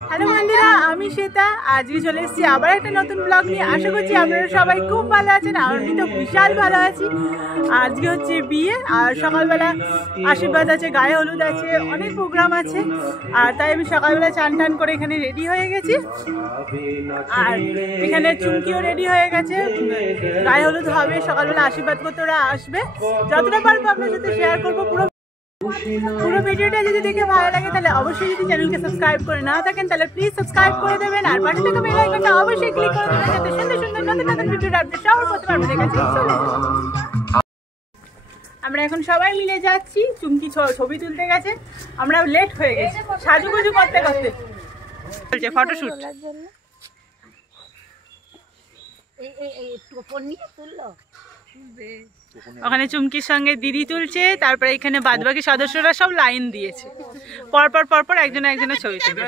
Hello বন্ধুরা, আমি শ্বেতা। আজকে চলে এসেছি আবার একটা নতুন ব্লগ নিয়ে। আশা করছি আপনারা সবাই খুব ভালো আছেন। আমি তো বিশাল ভালো আছি। আজকে হচ্ছে বিয়ে, আর সকালবেলা আশীর্বাদ আছে, গায়ে হলুদ আছে, অনেক প্রোগ্রাম আছে। আর তাই আমি সকালবেলা চান টান করে এখানে রেডি হয়ে গেছি। আর এখানে চুমকিও রেডি হয়ে গেছে, গায়ে হলুদ হবে, সকালবেলা আশীর্বাদ করতে ওরা আসবে। যতটা পারবো আপনার সাথে শেয়ার করবো। পুরো ভিডিওটা যদি দেখে ভালো লাগে তাহলে অবশ্যই, যদি চ্যানেলকে সাবস্ক্রাইব করে না থাকেন তাহলে প্লিজ সাবস্ক্রাইব করে দেবেন। আর পাশে থাকা বেল আইকনটা অবশ্যই ক্লিক করে দেবেন, যাতে সুন্দর সুন্দর নতুন নতুন ভিডিওটা আপনি সবার প্রথমে আপনাদের কাছে চলে যায়। আমরা এখন সবাই মিলে যাচ্ছি। চুমকি ছবি তুলতে গেছে, আমরা লেট হয়ে গেছি সাজুগুজু করতে করতে। চলছে ফটোশুট। ওখানে চুমকির সঙ্গে দিদি তুলছে, তারপরে এখানে বাদবাকি সদস্যরা সব লাইন দিয়েছে, পরপর পরপর একজন একজনের ছবি তুলবে।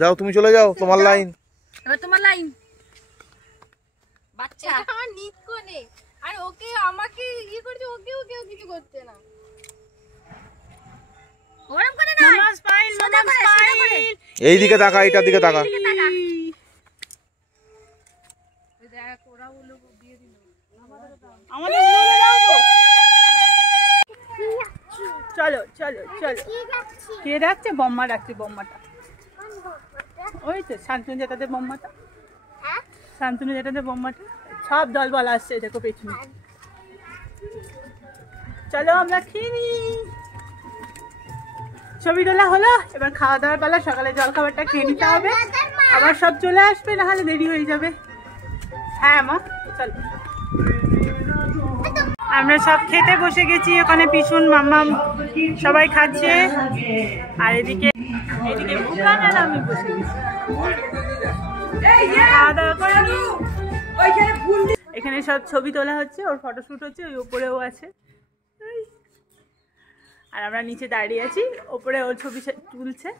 যাও, তুমি চলে যাও, তোমার লাইন। এবার তোমার লাইন। বাচ্চা আমার নিত কোনে, আর ওকে আমাকে করছে, ওকে কিছু করতে না। ওরম করে না, মামা স্মাইল, মামা স্মাইল। এই দিকে তাকা, এটার দিকে তাকা। এই দেখ ওরা হলো দিয়ে দিল আমাদের নিয়ে যাও তো। চলো চলো চলো। কে ডাকছে? বম্মা ডাকছে। বম্মাটা ওই তো শান্তনু জেঠাদের বম্মাটা। শান্তনু জেঠাদের বম্মাটা। সব দল বল আসছে, দেখো পেছনে। চলো আমরা খেয়ে নি। ছবি তোলা হলো, এবার খাওয়া দাওয়ার পালা। সকালে জল খাবারটা খেয়ে নিতে হবে, আবার সব চলে আসবে, নাহলে দেরি হয়ে যাবে। হ্যাঁ মা, চলো। আমরা সব খেতে বসে গেছি। ওখানে পিছন মাম্মাম সবাই খাচ্ছে, আর এদিকে বুকান আর আমি বসে গেছি। খাওয়া দাওয়া করে এখানে সব ছবি তোলা হচ্ছে, ওর ফটোশুট হচ্ছে, ওই উপরেও আছে। আর আমরা নিচে দাঁড়িয়ে আছি, ওপরে ওর ছবি তুলছে।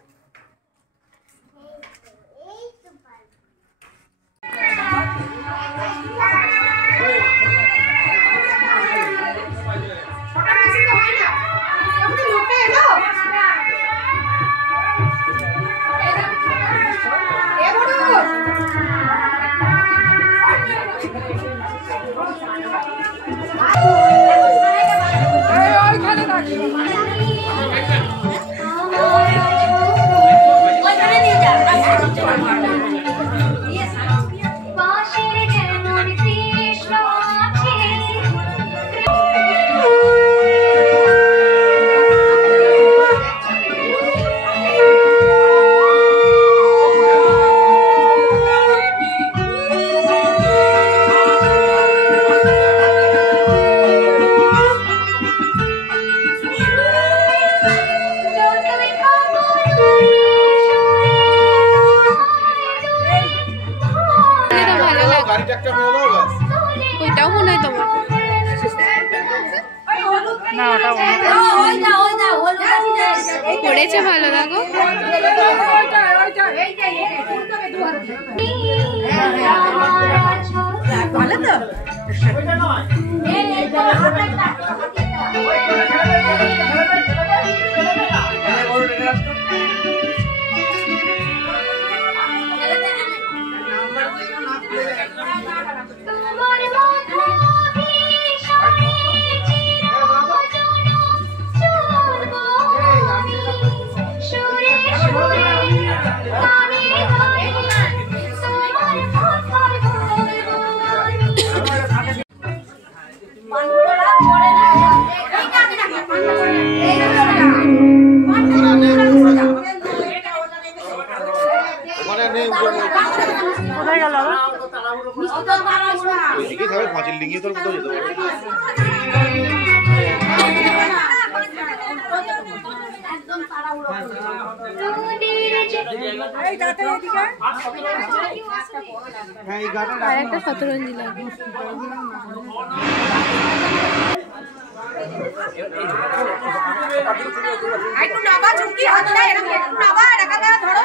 ওইটাও মনে হয় তোমার না, ওটা করেছে ভালো লাগো। ভালো তো। কোথায় গেল? আর একটা শতরঞ্জি লাগে। একটু নাবা চুমকি হাতটা এরকম একটু নাবা এরকম ধরো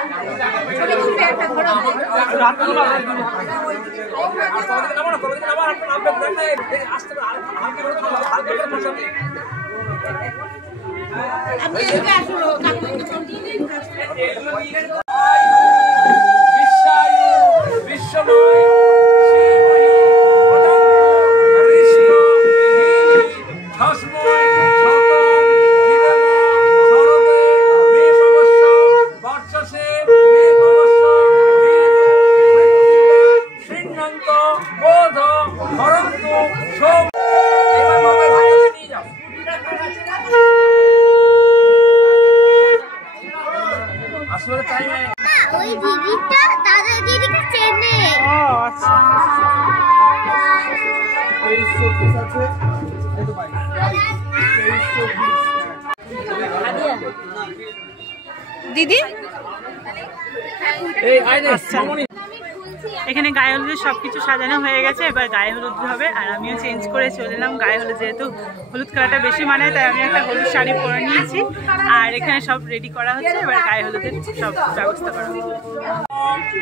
ছবি তুলবে একটা ধরো ওই দিদিটা দাদা দিদিকে চেনে। ও আচ্ছা দিদি আচ্ছা এখানে গায়ে হলুদের সবকিছু সাজানো হয়ে গেছে, এবার গায়ে হলুদ হবে। আর আমিও চেঞ্জ করে চলে এলাম গায়ে হলুদ, যেহেতু হলুদ কালারটা বেশি মানায় তাই আমি একটা হলুদ শাড়ি পরে নিয়েছি। আর এখানে সব রেডি করা হচ্ছে, এবার গায়ে হলুদের সব ব্যবস্থা করা হচ্ছে।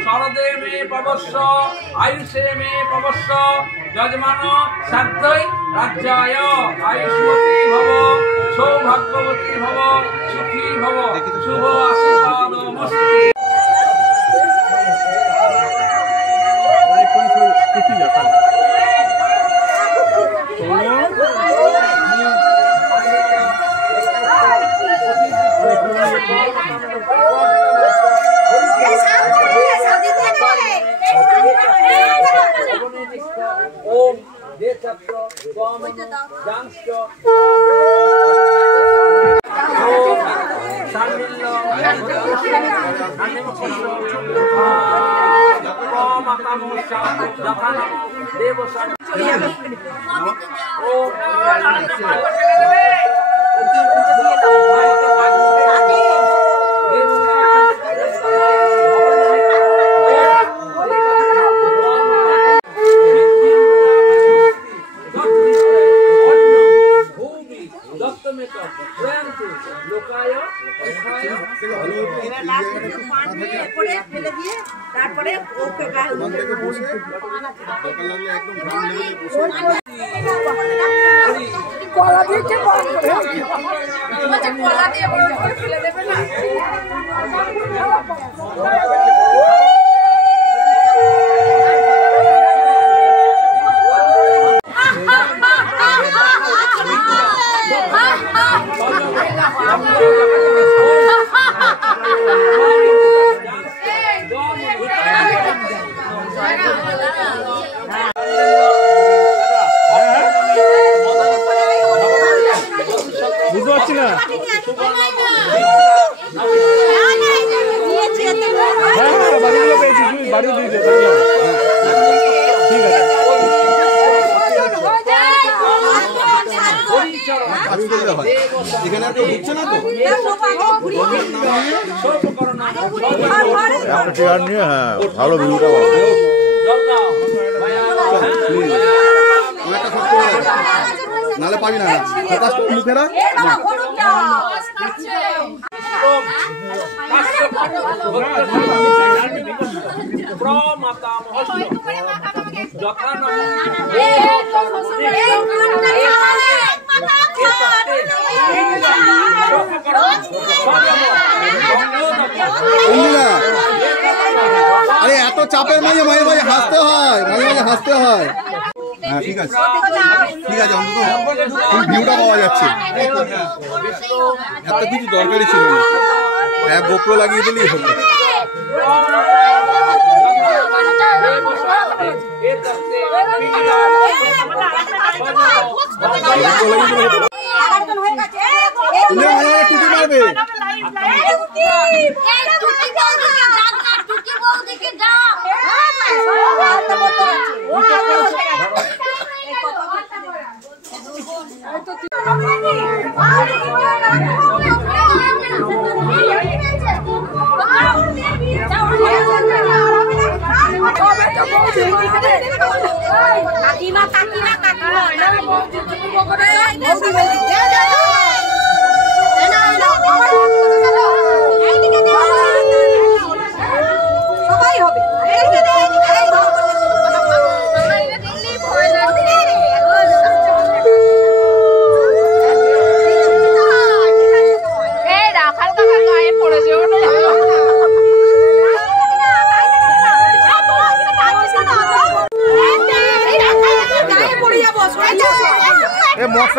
শরদে মে পবস্য আয়ুষে মে পবস্য যজমান সাধ্যই রাজ্যায় আয়ুষ্মতী ভব সৌভাগ্যবতী ভব সুখী ভব শুভ আশীর্বাদ নমস্তে। ओम दे चक्र स्वाम जांश्च ओम शामिल्लो अन्यमोक्षो मातामो शांत जखानम देवशान ओम বুঝতে পারছি না। বাড়িগুলো পেয়েছি, তুমি বাড়ি দিয়েছো ঠিক আছে। এখানে আর কেউ ঢুকছে না তো? একটা চেয়ার নিয়ে, হ্যাঁ ভালো ভিউটা নালে পাবি না, মুখেরা আরে এত চাপের মাঝে মাঝে মাঝে হাসতে হয়, মাঝে মাঝে হাসতে হয়। হ্যাঁ ঠিক আছে ঠিক আছে, অন্তত ভিউটা পাওয়া যাচ্ছে। এত কিছু দরকারই ছিল না, এক গোপ্রো লাগিয়ে দিলেই হতো। টুটি মারবে কাকিমা কাকিমা কাকিমা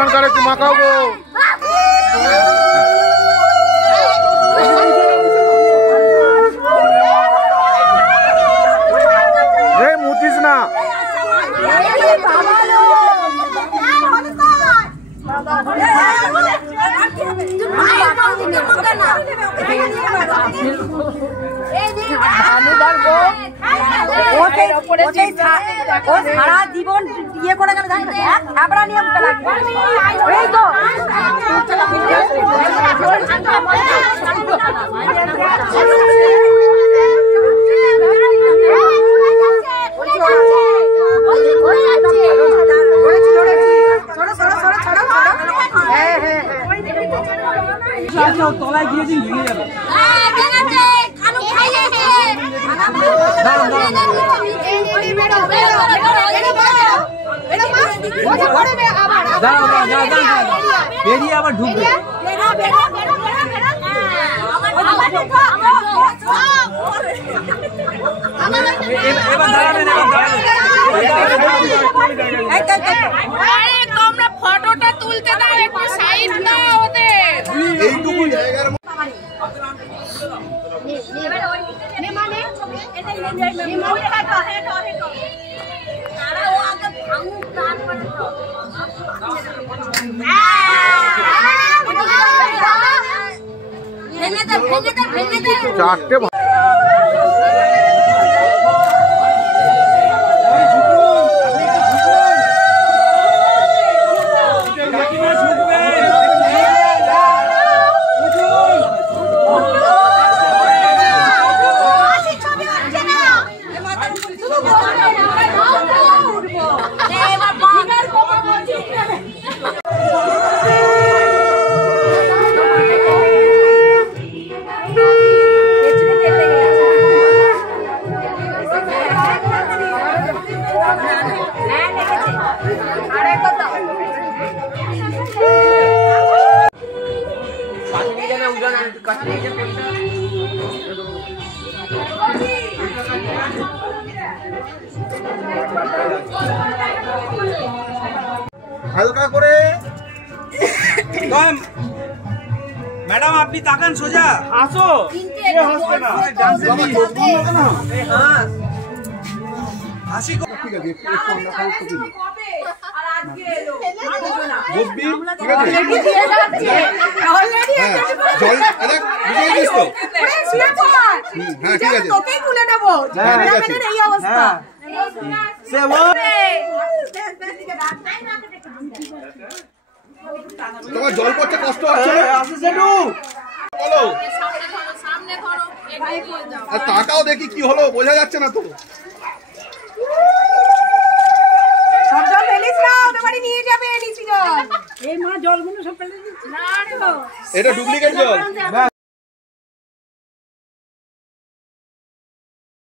এখানকার একটু মাখাও গো। এই মুতিস না। সারা জীবন ইয়ে করে গেলে আমরা নিয়ে মুখে লাগবে এই তো তলায় গিয়ে দিন ভেঙে যাবে। বেরিয়ে আবার ঢুকবে। এবার দাঁড়াবেন, তোমরা ফটোটা তুলতে দাও, একটু সাইড দাও ওদের। এইটুকু জায়গার চারটে হালকা করে। ম্যাডাম আপনি তাকান সোজা। হাসো। হাসি ঠিক আছে, একটু আমরা খাবো তো দিন। বসবি, ঠিক আছে? হ্যাঁ, জল আরে বুঝে গেছিস তো? হ্যাঁ, ঠিক আছে। তোকেই তুলে নেবো হ্যাঁ, ঠিক আছে। এই অবস্থা তোমার জল পড়তে কষ্ট হচ্ছে না? বলো। সামনে ধরো, এগিয়ে দিয়ে যাও। আর তাকাও দেখি কি হলো, বোঝা যাচ্ছে না তো। সব জল ফেলিস না, ওদের বাড়ি নিয়ে যাবে নিচি জল। এই মা জলগুলো সব ফেলে দিচ্ছে না। এটা ডুপ্লিকেট জল।